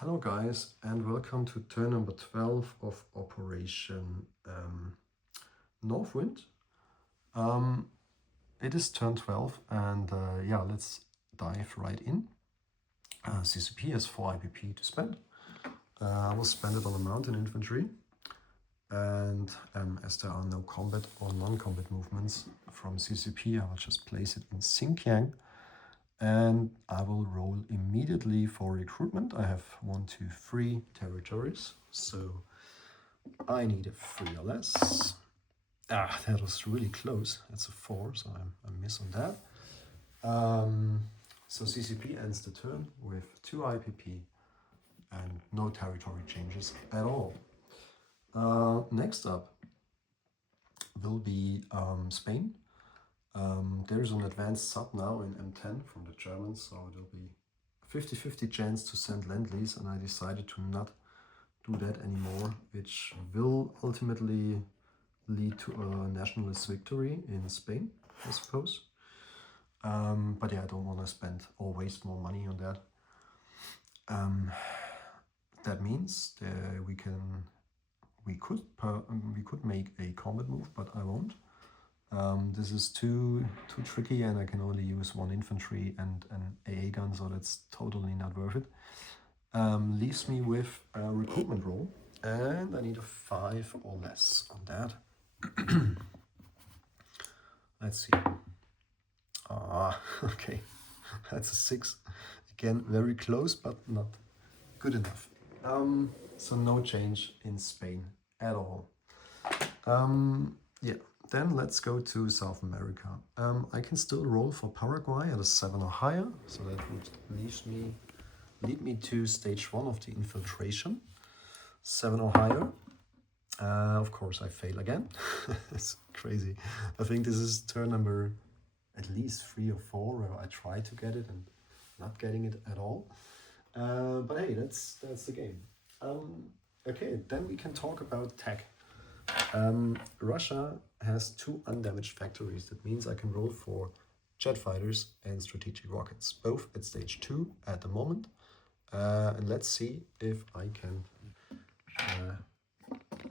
Hello guys, and welcome to turn number 12 of Operation Northwind. It is turn 12 and yeah, let's dive right in. CCP has 4 IPP to spend. I will spend it on the mountain infantry, and as there are no combat or non-combat movements from CCP, I will just place it in Xinjiang. And I will roll immediately for recruitment. I have 1, 2, 3 territories, so I need a 3 or less. That was really close. That's a 4, so I miss on that. So CCP ends the turn with 2 IPP and no territory changes at all. Next up will be Spain. There's an advanced sub now in M10 from the Germans, so there'll be a 50-50 chance to send Lend-Lease, and I decided to not do that anymore, which will ultimately lead to a nationalist victory in Spain, I suppose. But yeah, I don't want to spend or waste more money on that. That means that we could make a combat move, but I won't. This is too tricky, and I can only use 1 infantry and an AA gun, so that's totally not worth it. Leaves me with a recruitment roll, and I need a 5 or less on that. Let's see. Okay, that's a 6. Again, very close, but not good enough. So no change in Spain at all. Yeah. Then let's go to South America. I can still roll for Paraguay at a 7 or higher, so that would lead me to stage 1 of the infiltration. 7 or higher. Of course, I fail again. It's crazy. I think this is turn number at least 3 or 4 where I try to get it and not getting it at all. But hey, that's the game. Okay, then we can talk about tech. Russia has 2 undamaged factories. That means I can roll for jet fighters and strategic rockets, both at stage 2 at the moment. And let's see if I can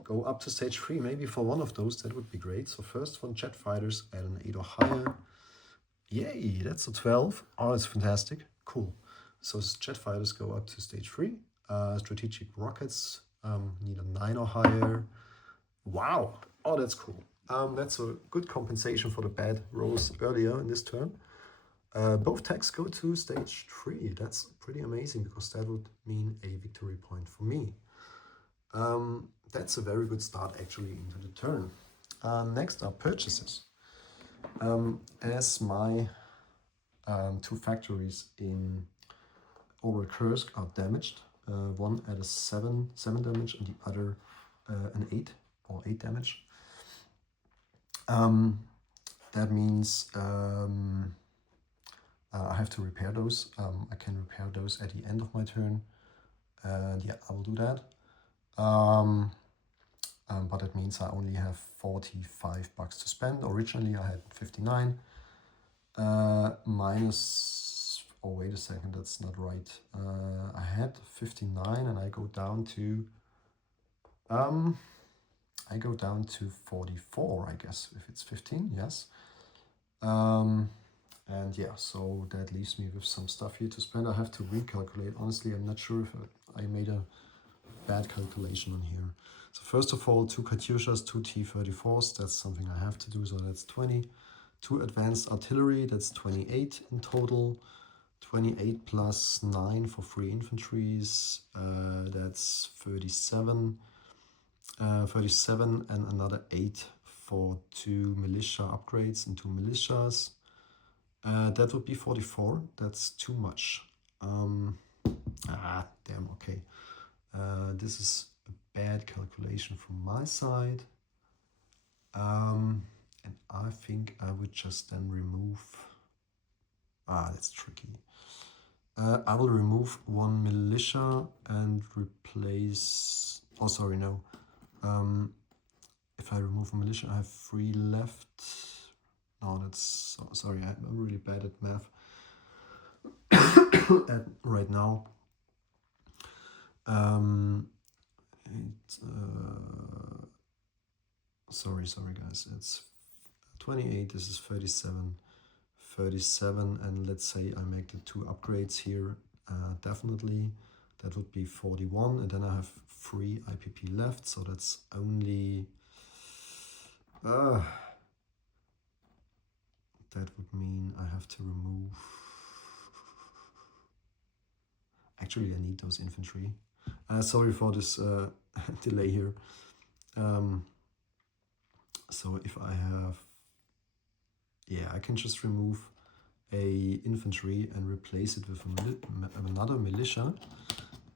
go up to stage 3. Maybe for one of those, that would be great. So first for jet fighters at an 8 or higher. Yay, that's a 12. Oh, it's fantastic. Cool. So jet fighters go up to stage 3. Strategic rockets need a 9 or higher. Wow. Oh, that's cool. That's a good compensation for the bad rolls earlier in this turn. Both techs go to stage 3. That's pretty amazing, because that would mean a victory point for me. That's a very good start actually into the turn. Next are purchases. As my 2 factories in Oral Kursk are damaged, one at a 7 damage and the other an 8 or 8 damage. That means I have to repair those. I can repair those at the end of my turn, and yeah, I will do that. But it means I only have 45 bucks to spend. Originally I had 59. Minus, oh wait a second, that's not right. I had 59 and I go down to 44, I guess, if it's 15, yes. And yeah, so that leaves me with some stuff here to spend. I have to recalculate. Honestly, I'm not sure if I made a bad calculation on here. So first of all, 2 Katyushas, 2 T-34s, that's something I have to do, so that's 20. 2 advanced artillery, that's 28 in total. 28 plus 9 for 3 infantries, that's 37. 37 and another 8 for 2 militia upgrades and 2 militias. That would be 44. That's too much. Damn, okay. This is a bad calculation from my side. And I think I would just then remove... that's tricky. I will remove 1 militia and replace... Oh, sorry, no. If I remove a militia, I have 3 left. No, that's... sorry, I'm really bad at math right now. It's, sorry guys, it's 28, this is 37, and let's say I make the 2 upgrades here, definitely, that would be 41, and then I have 3 IPP left, so that's only, that would mean I have to remove, actually I need those infantry. Sorry for this delay here. So if I have, yeah, I can just remove a infantry and replace it with another militia,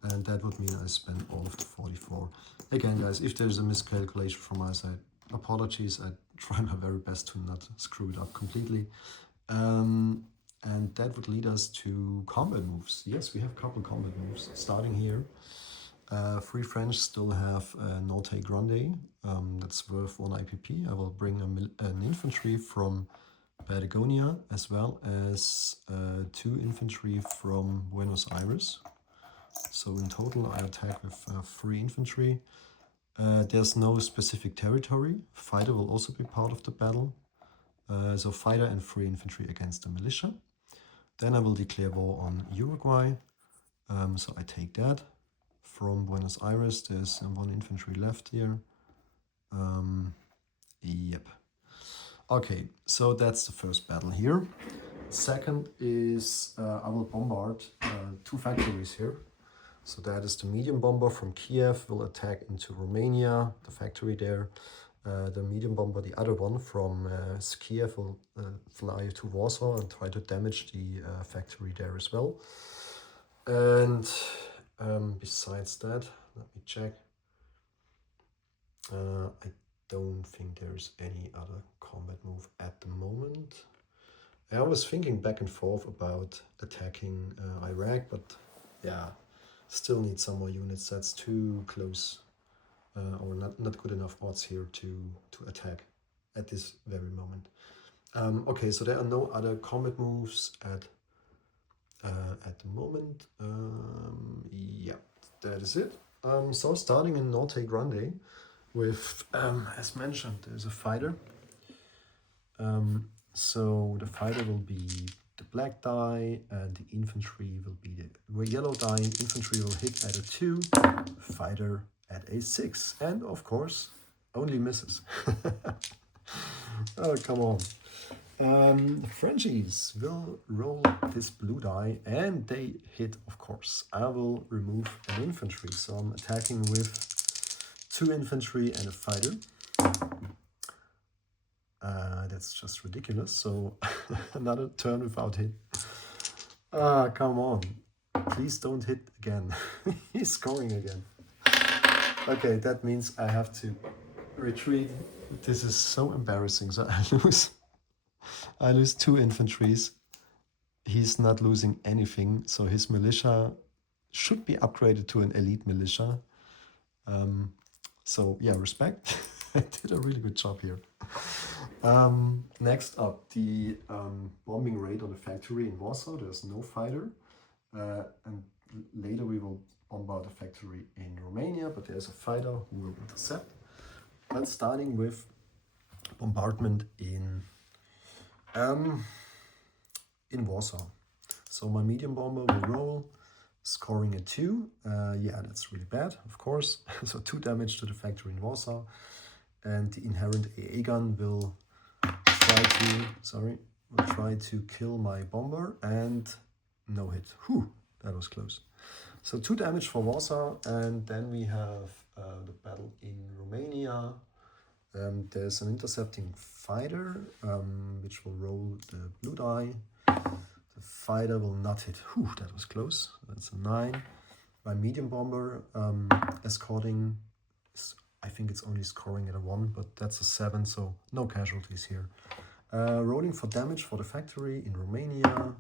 and that would mean I spend all of the 44. Again guys, if there's a miscalculation from my side, apologies, I try my very best to not screw it up completely. And that would lead us to combat moves. Yes, we have a couple combat moves starting here. Free French still have Norte Grande, that's worth 1 IPP. I will bring an infantry from Patagonia, as well as 2 infantry from Buenos Aires. So in total I attack with 3 infantry. There's no specific territory. Fighter will also be part of the battle. So fighter and 3 infantry against the militia. Then I will declare war on Uruguay. So I take that. From Buenos Aires, there's 1 infantry left here. Yep. Okay, so that's the first battle here. Second is I will bombard 2 factories here. So that is the medium bomber from Kiev will attack into Romania, the factory there. The medium bomber, the other one from Kiev, will fly to Warsaw and try to damage the factory there as well. And besides that, let me check. I don't think there's any other combat move at the moment. I was thinking back and forth about attacking Iraq, but yeah, still need some more units. That's too close or not good enough odds here to attack at this very moment. Okay, so there are no other combat moves at the moment. Yeah, that is it. So starting in Norte Grande with, as mentioned, there's a fighter. So the fighter will be the black die and the infantry will be the yellow die. Infantry will hit at a 2, fighter at a 6, and of course only misses. Oh, come on. Frenchies will roll this blue die and they hit, of course. I will remove an infantry, so I'm attacking with 2 infantry and a fighter. That's just ridiculous, so another turn without hit. Come on. Please don't hit again. He's scoring again. Okay, that means I have to retreat. This is so embarrassing, so I lose 2 infantries. He's not losing anything, so his militia should be upgraded to an elite militia. So yeah, respect. I did a really good job here. Next up, the bombing raid on the factory in Warsaw. There's no fighter, and later we will bombard the factory in Romania, but there's a fighter who will intercept. And starting with bombardment in Warsaw. So my medium bomber will roll, scoring a 2. Yeah, that's really bad, of course. So 2 damage to the factory in Warsaw. And the inherent AA gun will try to kill my bomber, and no hit. Whew, that was close. So 2 damage for Warsaw, and then we have the battle in Romania. There's an intercepting fighter, which will roll the blue die. The fighter will not hit. Whew, that was close. That's a 9. My medium bomber escorting, I think it's only scoring at a 1, but that's a 7, so no casualties here. Rolling for damage for the factory in Romania.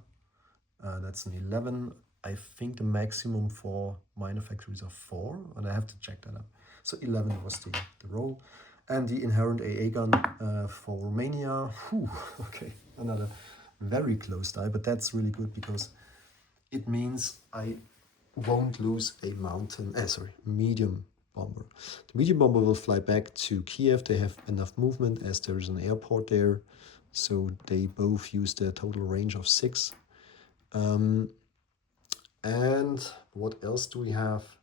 That's an 11. I think the maximum for minor factories are 4, and I have to check that up. So 11 was the roll. And the inherent AA gun for Romania. Whew, okay, another very close die, but that's really good because it means I won't lose a medium bomber. The medium bomber will fly back to Kiev. They have enough movement as there is an airport there. So they both use their total range of 6. And what else do we have?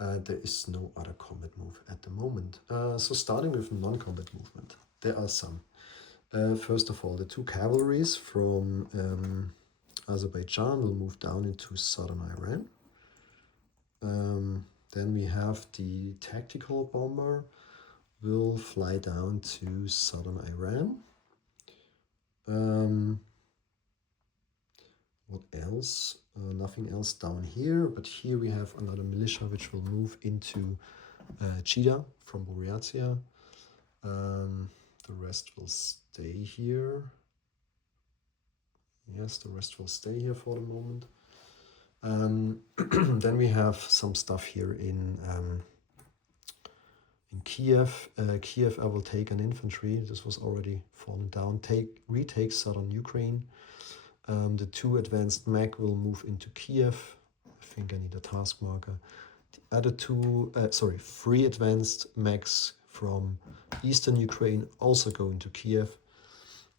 There is no other combat move at the moment. So starting with non-combat movement, there are some. First of all, the 2 cavalries from Azerbaijan will move down into southern Iran. Then we have the tactical bomber will fly down to southern Iran. What else? Nothing else down here, but here we have another militia which will move into Chida from Buryatia. The rest will stay here. Yes, the rest will stay here for the moment. Then we have some stuff here in Kiev. Kiev, I will take an infantry. This was already fallen down. Retake southern Ukraine. The 2 advanced mech will move into Kiev. I think I need a task marker. The other 3 advanced mechs from eastern Ukraine also go into Kiev.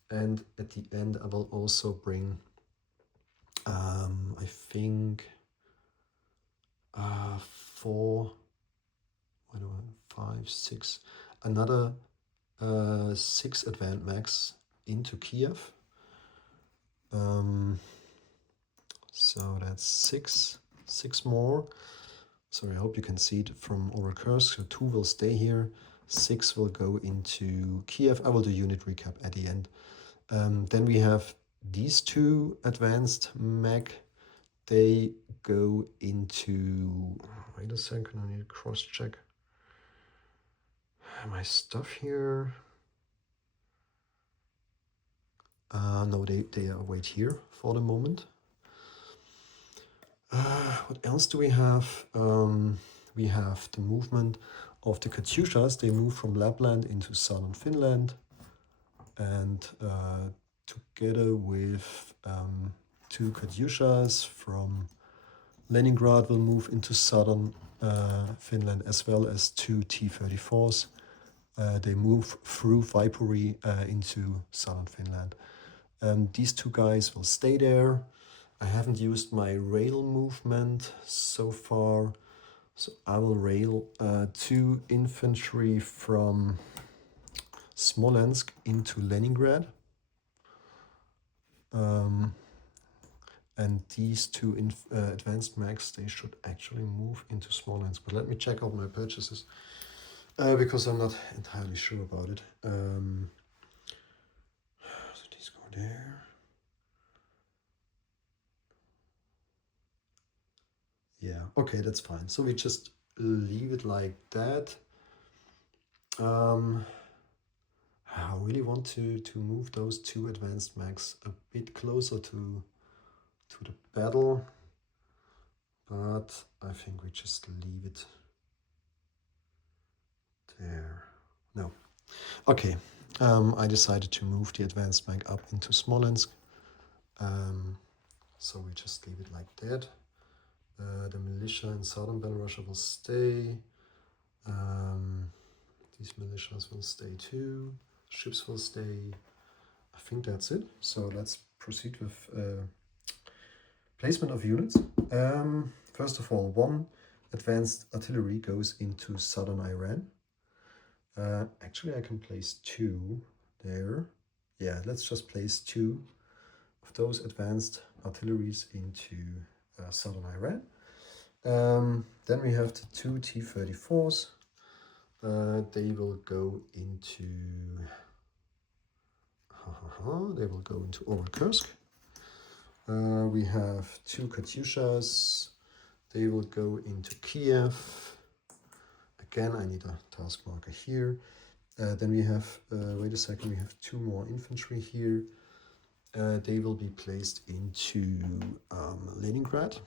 And at the end, I will also bring, I think, 4, 5, 6, another 6 advanced mechs into Kiev. So that's 6 more. Sorry, I hope you can see it from Kursk. So 2 will stay here, 6 will go into Kiev. I will do unit recap at the end. Then we have these 2 advanced mech. They go into, wait a second, I need to cross check my stuff here. No, they are wait here for the moment. What else do we have? We have the movement of the Katyushas. They move from Lapland into southern Finland. And together with 2 Katyushas from Leningrad will move into southern Finland, as well as 2 T-34s. They move through Viipuri into southern Finland. These 2 guys will stay there. I haven't used my rail movement so far, so I will rail 2 infantry from Smolensk into Leningrad. And these 2 advanced mechs, they should actually move into Smolensk. But let me check out my purchases, because I'm not entirely sure about it. So these go there. Yeah, okay, that's fine. So we just leave it like that. I really want to move those 2 advanced mechs a bit closer to the battle, but I think we just leave it there. No. Okay, I decided to move the advanced mech up into Smolensk. So we just leave it like that. The militia in southern Belarusia will stay. These militias will stay too. Ships will stay. I think that's it. So let's proceed with placement of units. First of all, 1 advanced artillery goes into southern Iran. Actually, I can place 2 there. Yeah, let's just place 2 of those advanced artilleries into southern Iran. Then we have the 2 T-34s. They will go into Kursk. We have 2 Katyushas. They will go into Kiev. Again, I need a task marker here. Then we have, wait a second, we have 2 more infantry here. They will be placed into Leningrad.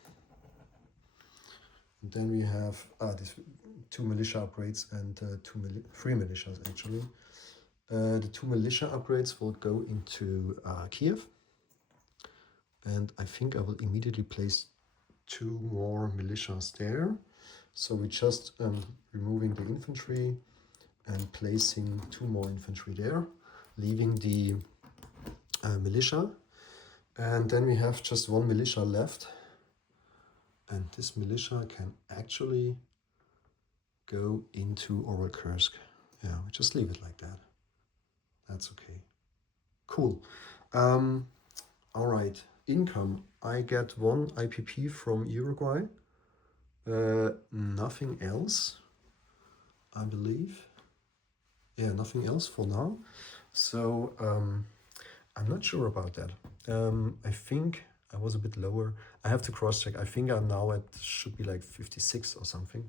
And then we have these 2 militia upgrades and 3 militias actually. The 2 militia upgrades will go into Kiev. And I think I will immediately place 2 more militias there. So we just removing the infantry and placing 2 more infantry there, leaving the militia. And then we have just 1 militia left. And this militia can actually go into Kursk. Yeah, we just leave it like that. That's okay. Cool. All right. Income. I get 1 IPP from Uruguay. Nothing else, I believe. Yeah, nothing else for now. So I'm not sure about that. I think I was a bit lower. I have to cross check. I think I'm now at, should be like 56 or something.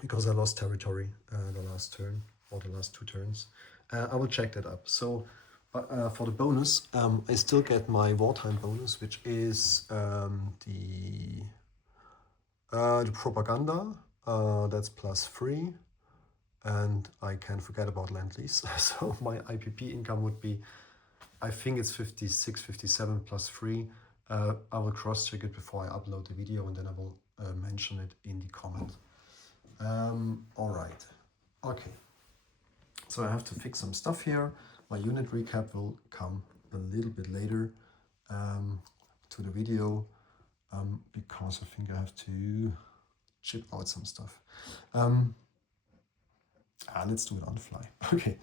Because I lost territory the last turn or the last 2 turns. I will check that up. So for the bonus, I still get my wartime bonus, which is the propaganda. That's +3. And I can forget about Lend-Lease. So my IPP income would be, I think it's 56, 57 +3. I will cross-check it before I upload the video, and then I will mention it in the comment. All right. Okay. So I have to fix some stuff here. My unit recap will come a little bit later to the video because I think I have to chip out some stuff. Let's do it on the fly. Okay,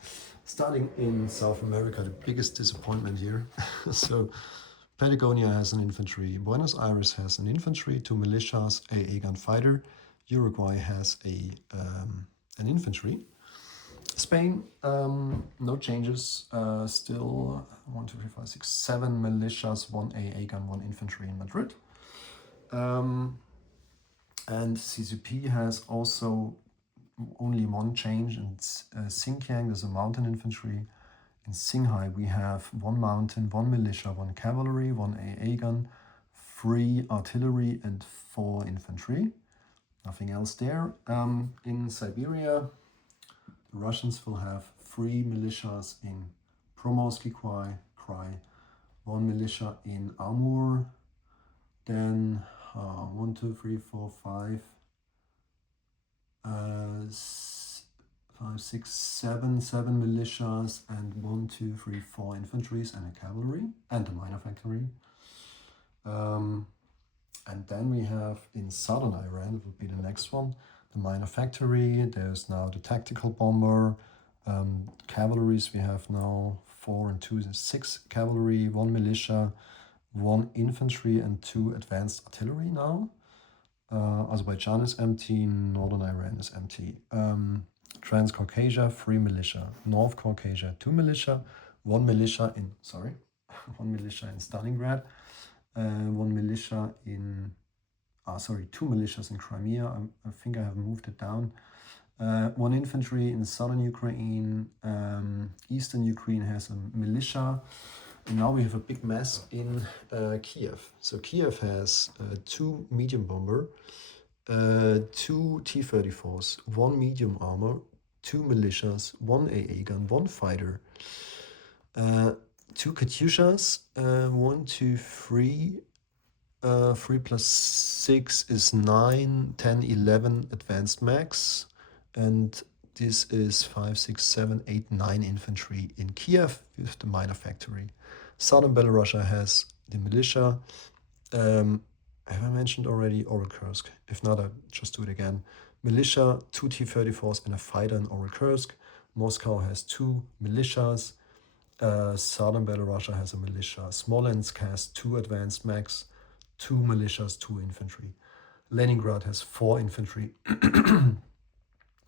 starting in South America, the biggest disappointment here. So Patagonia has an infantry, Buenos Aires has an infantry, 2 militias, a gunfighter. Uruguay has an infantry. Spain, no changes. Still 1, 2, 3, 4, 5, 6, 7 militias, 1 AA gun, 1 infantry in Madrid. And CCP has also only 1 change. In Xinjiang, there's a mountain infantry. In Qinghai, we have 1 mountain, 1 militia, 1 cavalry, 1 AA gun, 3 artillery, and 4 infantry. Nothing else there. In Siberia, the Russians will have 3 militias in Promorsky Krai, 1 militia in Amur, then 1, 2, 3, 4, 5, 5, 6, 7 militias, and 1, 2, 3, 4 infantries and a cavalry and a minor factory. And then we have in southern Iran, it would be the next one, the minor factory. There's now the tactical bomber. Cavalries, we have now 4 and 2, 6 cavalry, 1 militia, 1 infantry, and 2 advanced artillery now. Azerbaijan is empty, northern Iran is empty. Transcaucasia, 3 militia. North Caucasia, 2 militia, 1 militia in, 1 militia in Stalingrad. 1 militia in, 2 militias in Crimea. I think I have moved it down. 1 infantry in southern Ukraine. Eastern Ukraine has a militia. And now we have a big mess in Kiev. So Kiev has 2 medium bomber, 2 T-34s, 1 medium armor, 2 militias, 1 AA gun, 1 fighter, 2 Katyushas, 1, 2, 3, 3 plus 6 is 9, 10, 11 advanced max, and this is 5, 6, 7, 8, 9 infantry in Kiev with the minor factory. Southern Belarusia has the militia. Have I mentioned already Kursk? If not, I'll just do it again. Militia, 2 T-34s and a fighter in Kursk. Moscow has 2 militias. Southern Belarusia has a militia. Smolensk has 2 advanced max, 2 militias, 2 infantry. Leningrad has 4 infantry.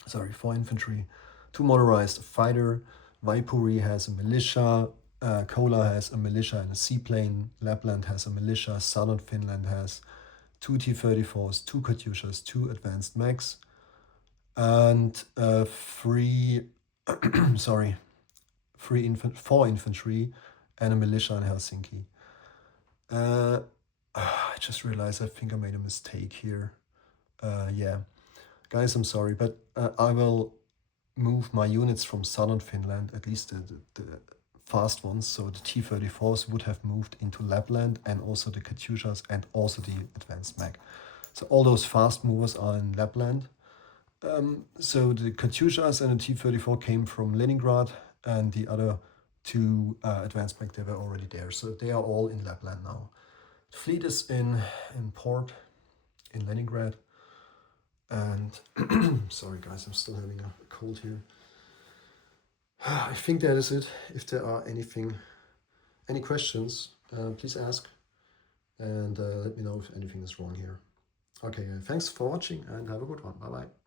4 infantry, 2 motorized, a fighter. Vaipuri has a militia. Kola has a militia and a seaplane. Lapland has a militia. Southern Finland has 2 T-34s, 2 Katyushas, 2 advanced max, and 4 infantry and a militia in Helsinki. I just realized I think I made a mistake here. Yeah, guys, I'm sorry, but I will move my units from southern Finland, at least the fast ones, so the T-34s would have moved into Lapland, and also the Katyushas and also the advanced mag. So all those fast movers are in Lapland. So the Katyushas and the T-34 came from Leningrad, and the other two advanced mag, they were already there. So they are all in Lapland now. The fleet is in port in Leningrad. And sorry guys, I'm still having a cold here. I think that is it. If there are any questions, please ask, and let me know if anything is wrong here. Okay, thanks for watching and have a good one. Bye bye.